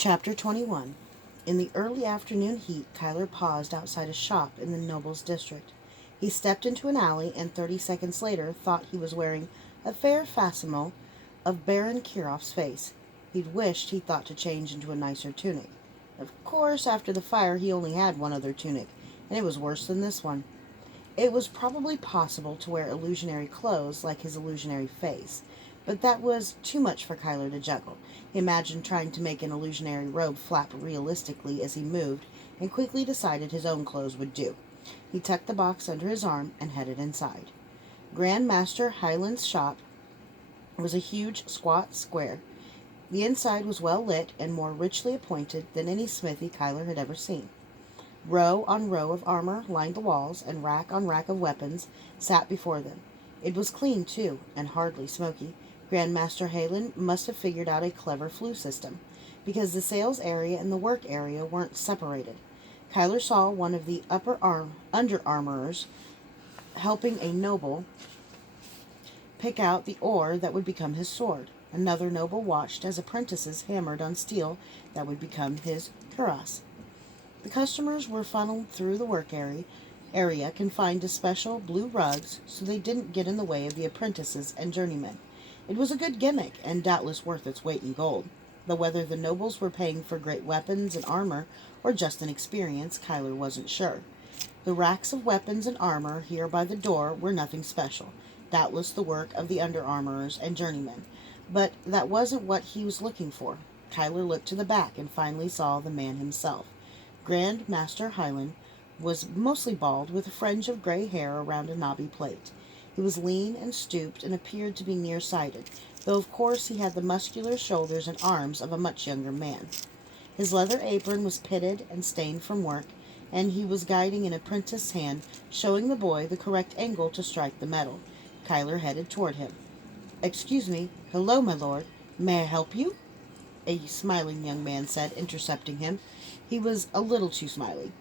Chapter 21. In the early afternoon heat, Tyler paused outside a shop in the Nobles district. He stepped into an alley and 30 seconds later thought he was wearing a fair facsimile of Baron Kiroff's face. He'd wished he thought to change into a nicer tunic. Of course, after the fire, he only had one other tunic, and it was worse than this one. It was probably possible to wear illusionary clothes like his illusionary face, but that was too much for Kyler to juggle. He imagined trying to make an illusionary robe flap realistically as he moved, and quickly decided his own clothes would do. He tucked the box under his arm and headed inside. Grand Master Highland's shop was a huge, squat square. The inside was well lit and more richly appointed than any smithy Kyler had ever seen. Row on row of armor lined the walls, and rack on rack of weapons sat before them. It was clean, too, and hardly smoky. Grandmaster Halen must have figured out a clever flue system, because the sales area and the work area weren't separated. Kyler saw one of the under armorers helping a noble pick out the ore that would become his sword. Another noble watched as apprentices hammered on steel that would become his cuirass. The customers were funneled through the work area confined to special blue rugs so they didn't get in the way of the apprentices and journeymen. It was a good gimmick, and doubtless worth its weight in gold, though whether the nobles were paying for great weapons and armor or just an experience, Kyler wasn't sure. The racks of weapons and armor here by the door were nothing special, doubtless the work of the under armorers and journeymen, but that wasn't what he was looking for. Kyler looked to the back and finally saw the man himself. Grand Master Highland was mostly bald, with a fringe of gray hair around a knobby plate. He was lean and stooped and appeared to be nearsighted, though of course he had the muscular shoulders and arms of a much younger man. His leather apron was pitted and stained from work, and he was guiding an apprentice's hand, showing the boy the correct angle to strike the metal. Kyler headed toward him. "Excuse me. Hello, my lord. May I help you?" a smiling young man said, intercepting him. He was a little too smiley.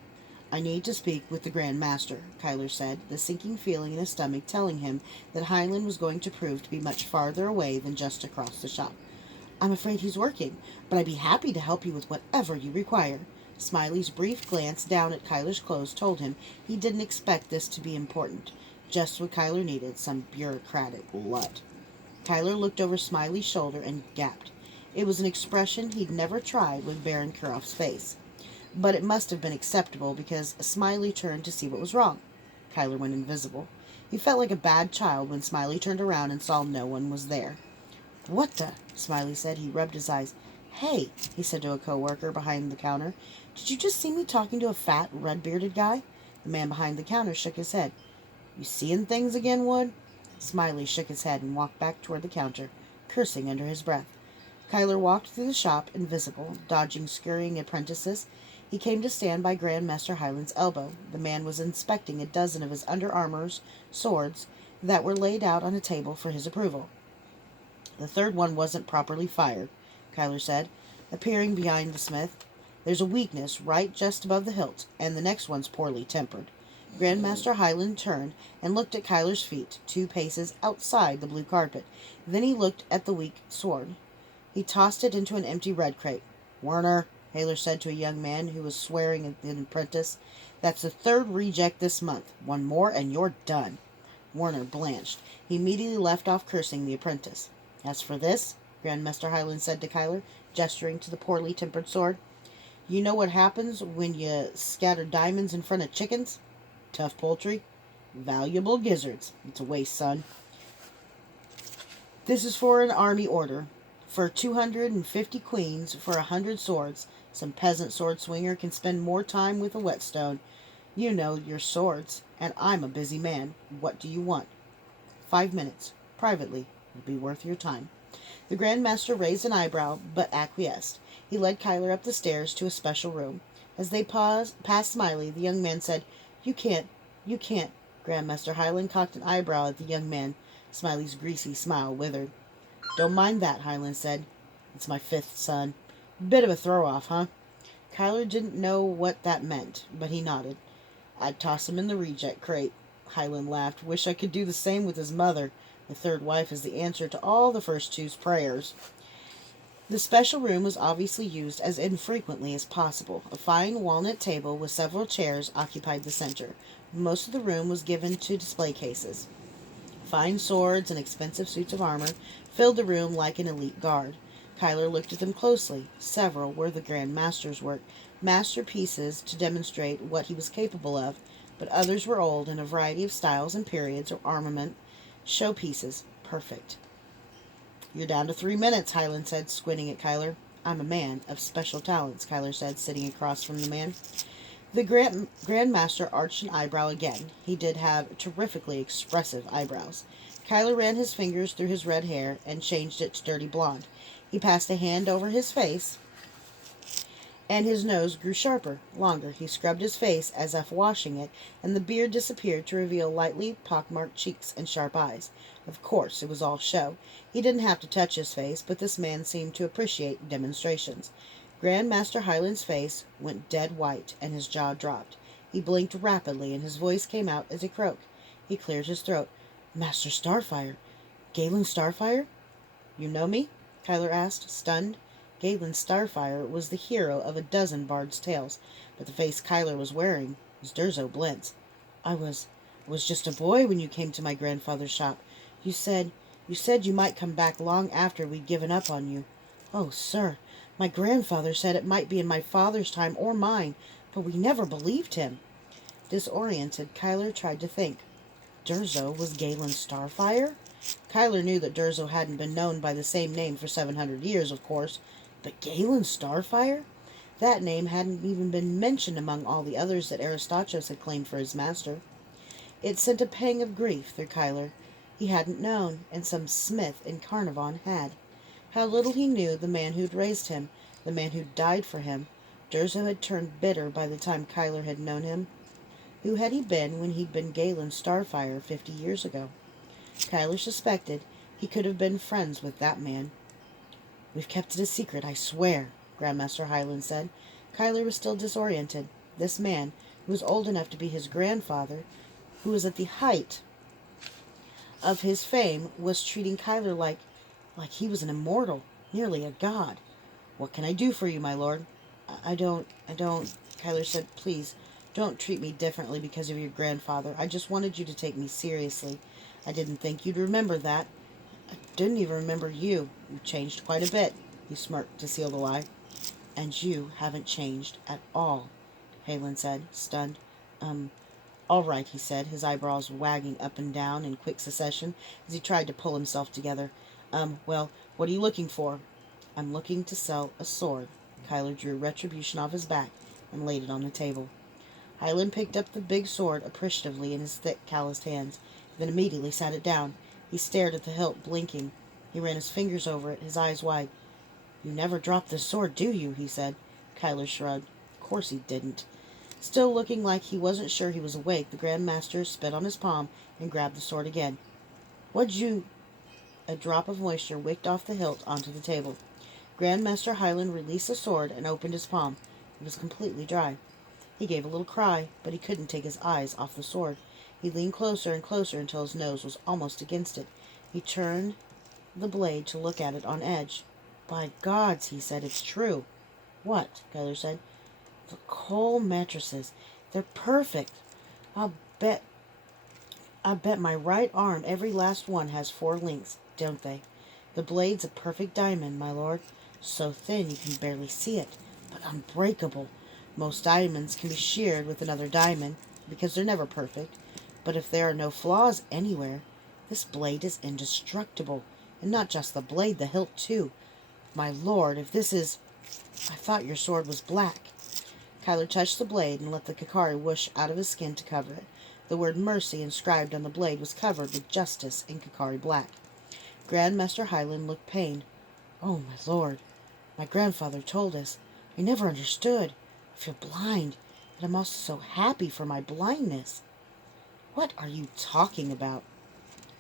"I need to speak with the Grand Master," Kyler said, the sinking feeling in his stomach telling him that Highland was going to prove to be much farther away than just across the shop. "I'm afraid he's working, but I'd be happy to help you with whatever you require." Smiley's brief glance down at Kyler's clothes told him he didn't expect this to be important. Just what Kyler needed, some bureaucratic lut. Kyler looked over Smiley's shoulder and gaped. It was an expression he'd never tried with Baron Kiroff's face. But it must have been acceptable, because Smiley turned to see what was wrong. Kyler went invisible. He felt like a bad child when Smiley turned around and saw no one was there. "What the?" Smiley said. He rubbed his eyes. "Hey," he said to a co-worker behind the counter. "Did you just see me talking to a fat, red-bearded guy?" The man behind the counter shook his head. "You seeing things again, Wood?" Smiley shook his head and walked back toward the counter, cursing under his breath. Kyler walked through the shop, invisible, dodging scurrying apprentices. He came to stand by Grand Master Highland's elbow. The man was inspecting a dozen of his under armor's swords that were laid out on a table for his approval. "The third one wasn't properly fired," Kyler said, appearing behind the smith. "There's a weakness right just above the hilt, and the next one's poorly tempered." Grandmaster Highland turned and looked at Kyler's feet, 2 paces outside the blue carpet. Then he looked at the weak sword. He tossed it into an empty red crate. "Werner," Haler said to a young man who was swearing at an apprentice, "that's the 3rd reject this month. One more and you're done." Werner blanched. He immediately left off cursing the apprentice. "As for this," Grandmaster Highland said to Kyler, gesturing to the poorly tempered sword, "you know what happens when you scatter diamonds in front of chickens? Tough poultry, valuable gizzards. It's a waste, son. This is for an army order. For 250 queens, for 100 swords. Some peasant sword swinger can spend more time with a whetstone. You know your swords, and I'm a busy man. What do you want?" 5 minutes. Privately. It'll be worth your time." The Grand Master raised an eyebrow, but acquiesced. He led Kyler up the stairs to a special room. As they passed Smiley, the young man said, You can't. Grandmaster Highland cocked an eyebrow at the young man. Smiley's greasy smile withered. "Don't mind that," Highland said. "It's my 5th son. Bit of a throw-off, huh?" Kyler didn't know what that meant, but he nodded. "I'd toss him in the reject crate." Highland laughed. "Wish I could do the same with his mother. The 3rd wife is the answer to all the first two's prayers." The special room was obviously used as infrequently as possible. A fine walnut table with several chairs occupied the center. Most of the room was given to display cases. Fine swords and expensive suits of armor filled the room like an elite guard. Kyler looked at them closely. Several were the Grand Master's work, masterpieces to demonstrate what he was capable of, but others were old in a variety of styles and periods or armament, showpieces, perfect. "You're down to 3 minutes," Highland said, squinting at Kyler. "I'm a man of special talents," Kyler said, sitting across from the man. The Grand Master arched an eyebrow again. He did have terrifically expressive eyebrows. Kyler ran his fingers through his red hair and changed it to dirty blonde. He passed a hand over his face, and his nose grew sharper, longer. He scrubbed his face as if washing it, and the beard disappeared to reveal lightly pockmarked cheeks and sharp eyes. Of course, it was all show. He didn't have to touch his face, but this man seemed to appreciate demonstrations. Grand Master Highland's face went dead white, and his jaw dropped. He blinked rapidly, and his voice came out as a croak. He cleared his throat. "Master Starfire? Galen Starfire?" "You know me?" Kyler asked, stunned. Galen Starfire was the hero of a dozen bards' tales, but the face Kyler was wearing was Durzo Blent's. I was just a boy when you came to my grandfather's shop. You said you might come back long after we'd given up on you. Oh, sir, my grandfather said it might be in my father's time or mine, but we never believed him." Disoriented, Kyler tried to think. Durzo was Galen Starfire? Kyler knew that Durzo hadn't been known by the same name for 700 years, of course, but Galen Starfire? That name hadn't even been mentioned among all the others that Aristachos had claimed for his master. It sent a pang of grief through Kyler. He hadn't known, and some smith in Carnarvon had. How little he knew the man who'd raised him, the man who'd died for him. Durzo had turned bitter by the time Kyler had known him. Who had he been when he'd been Galen Starfire 50 years ago? Kyler suspected he could have been friends with that man. "We've kept it a secret, I swear," Grandmaster Highland said. Kyler was still disoriented. This man, who was old enough to be his grandfather, who was at the height of his fame, was treating Kyler like he was an immortal, nearly a god. "What can I do for you, my lord?" I don't, Kyler said. "Please, don't treat me differently because of your grandfather. I just wanted you to take me seriously. I didn't think you'd remember that. I didn't even remember you. You've changed quite a bit," he smirked to seal the lie. "And you haven't changed at all," Halen said, stunned. All right," he said, his eyebrows wagging up and down in quick succession as he tried to pull himself together. Well, what are you looking for?" "I'm looking to sell a sword." Kyler drew Retribution off his back and laid it on the table. Highland picked up the big sword appreciatively in his thick, calloused hands, then immediately sat it down. He stared at the hilt, blinking. He ran his fingers over it, his eyes wide. "You never drop this sword, do you?" he said. Kyler shrugged. Of course he didn't. Still looking like he wasn't sure he was awake, the Grand Master spit on his palm and grabbed the sword again. "What'd you—" A drop of moisture wicked off the hilt onto the table. Grand Master Highland released the sword and opened his palm. It was completely dry. He gave a little cry, but he couldn't take his eyes off the sword. He leaned closer and closer until his nose was almost against it. He turned the blade to look at it on edge. "By gods," he said, "it's true." "What?" Kyler said. "The coal mattresses. They're perfect. I'll bet my right arm every last one has 4 links, don't they? The blade's a perfect diamond, my lord. So thin you can barely see it, but unbreakable. Most diamonds can be sheared with another diamond, because they're never perfect. But if there are no flaws anywhere, this blade is indestructible. And not just the blade, the hilt too. My lord, if this is... I thought your sword was black." Kyler touched the blade and let the Kakari whoosh out of his skin to cover it. The word mercy inscribed on the blade was covered with justice in Kakari black. Grand Master Highland looked pained. "Oh, my lord, my grandfather told us. I never understood. I feel blind, but I'm also so happy for my blindness." "What are you talking about?"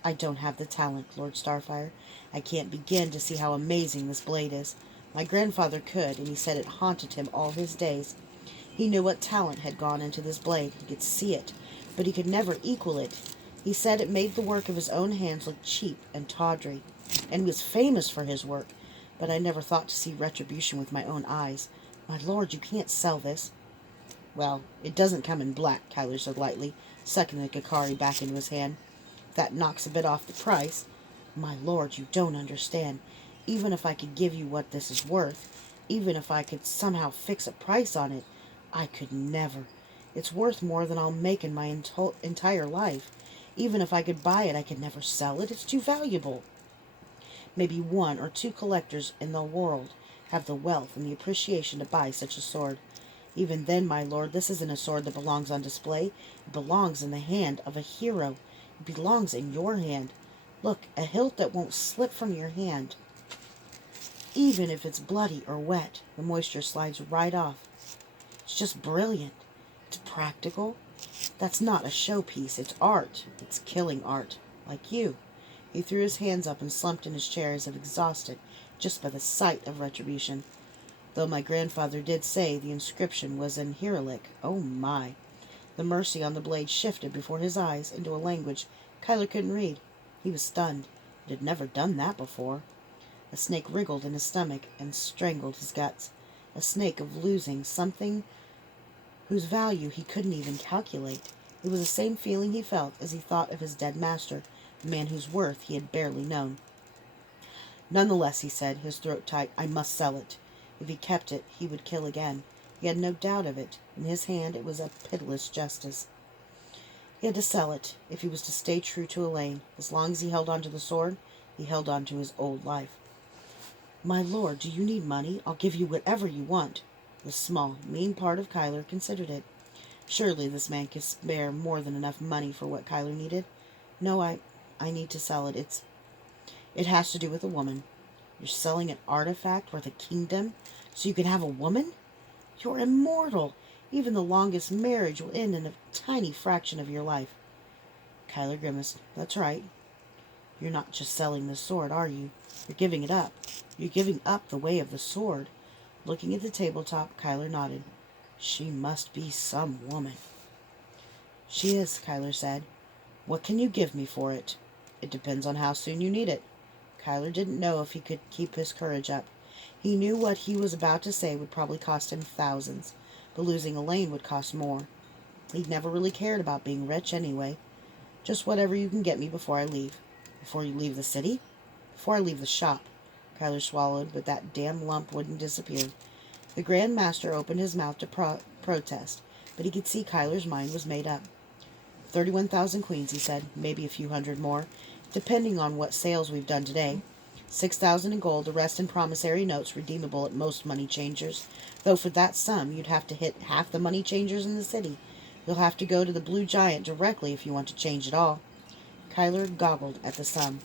"I don't have the talent, Lord Starfire. I can't begin to see how amazing this blade is. My grandfather could, and he said it haunted him all his days. He knew what talent had gone into this blade. He could see it, but he could never equal it. He said it made the work of his own hands look cheap and tawdry, and he was famous for his work. but I never thought to see retribution with my own eyes. My lord, you can't sell this. Well, it doesn't come in black, Kyler said lightly, sucking the Kakari back into his hand. That knocks a bit off the price. My lord, you don't understand. Even if I could give you what this is worth, even if I could somehow fix a price on it, I could never. It's worth more than I'll make in my entire life. Even if I could buy it, I could never sell it. It's too valuable. Maybe one or two collectors in the world have the wealth and the appreciation to buy such a sword. Even then, my lord, this isn't a sword that belongs on display. It belongs in the hand of a hero. It belongs in your hand. Look, a hilt that won't slip from your hand. Even if it's bloody or wet, the moisture slides right off. It's just brilliant. It's practical. That's not a showpiece. It's art. It's killing art. Like you. He threw his hands up and slumped in his chair as if exhausted just by the sight of retribution. Though my grandfather did say the inscription was in Cyrillic. Oh my. The mercy on the blade shifted before his eyes into a language Kyler couldn't read. He was stunned. It had never done that before. A snake wriggled in his stomach and strangled his guts. A snake of losing something whose value he couldn't even calculate. It was the same feeling he felt as he thought of his dead master, the man whose worth he had barely known. Nonetheless, he said, his throat tight, I must sell it. If he kept it, he would kill again. He had no doubt of it. In his hand, it was a pitiless justice. He had to sell it, if he was to stay true to Elaine. As long as he held on to the sword, he held on to his old life. My lord, do you need money? I'll give you whatever you want. The small, mean part of Kyler considered it. Surely this man could spare more than enough money for what Kyler needed. No, I need to sell it. It has to do with a woman. You're selling an artifact worth a kingdom so you can have a woman? You're immortal. Even the longest marriage will end in a tiny fraction of your life. Kyler grimaced. That's right. You're not just selling the sword, are you? You're giving it up. You're giving up the way of the sword. Looking at the tabletop, Kyler nodded. She must be some woman. She is, Kyler said. What can you give me for it? It depends on how soon you need it. Kyler didn't know if he could keep his courage up. He knew what he was about to say would probably cost him thousands, but losing Elaine would cost more. He'd never really cared about being rich anyway. Just whatever you can get me before I leave. Before you leave the city? Before I leave the shop. Kyler swallowed, but that damn lump wouldn't disappear. The Grand Master opened his mouth to protest, but he could see Kyler's mind was made up. 31,000 queens, he said, maybe a few hundred more, depending on what sales we've done today. 6,000 in gold, the rest in promissory notes redeemable at most money changers, though for that sum you'd have to hit half the money changers in the city. You'll have to go to the Blue Giant directly if you want to change it all. Kyler goggled at the sum.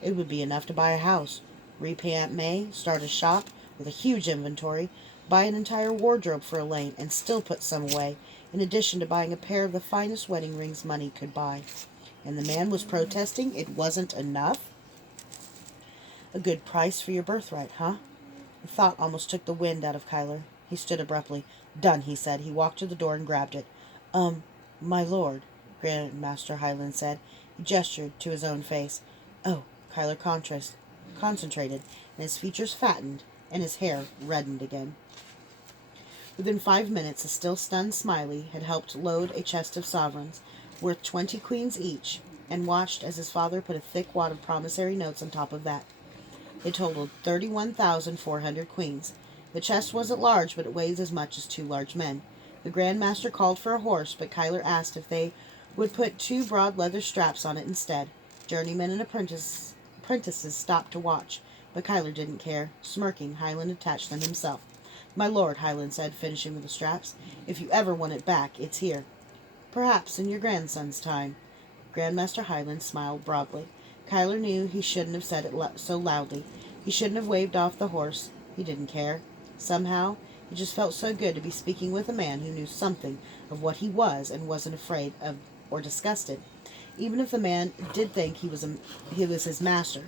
It would be enough to buy a house, repay Aunt May, start a shop with a huge inventory, buy an entire wardrobe for Elaine, and still put some away, in addition to buying a pair of the finest wedding rings money could buy. And the man was protesting it wasn't enough? A good price for your birthright, huh? The thought almost took the wind out of Kyler. He stood abruptly. Done, he said. He walked to the door and grabbed it. My lord, Grandmaster Highland said. He gestured to his own face. Oh, Kyler concentrated, and his features fattened, and his hair reddened again. Within 5 minutes, a still stunned Smiley had helped load a chest of sovereigns, worth 20 queens each, and watched as his father put a thick wad of promissory notes on top of that. It totaled 31,400 queens. The chest wasn't large, but it weighed as much as 2 large men. The Grand Master called for a horse, but Kyler asked if they would put 2 broad leather straps on it instead. Journeymen and apprentices stopped to watch, but Kyler didn't care. Smirking, Highland attached them himself. My lord, Highland said, finishing with the straps, if you ever want it back, it's here. Perhaps in your grandson's time. Grandmaster Highland smiled broadly. Kyler knew he shouldn't have said it so loudly. He shouldn't have waved off the horse. He didn't care. Somehow, it just felt so good to be speaking with a man who knew something of what he was and wasn't afraid of or disgusted. Even if the man did think he was his master.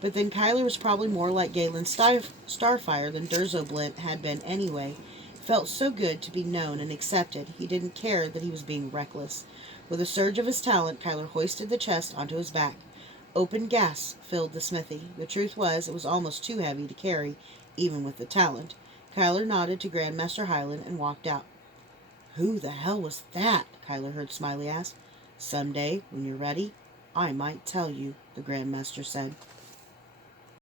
But then Kyler was probably more like Galen Starfire than Durzoblint had been anyway. It felt so good to be known and accepted. He didn't care that he was being reckless. With a surge of his talent, Kyler hoisted the chest onto his back. Open gas filled the smithy. The truth was, it was almost too heavy to carry, even with the talent. Kyler nodded to Grandmaster Highland and walked out. "Who the hell was that?" Kyler heard Smiley ask. "Someday, when you're ready, I might tell you," the Grandmaster said.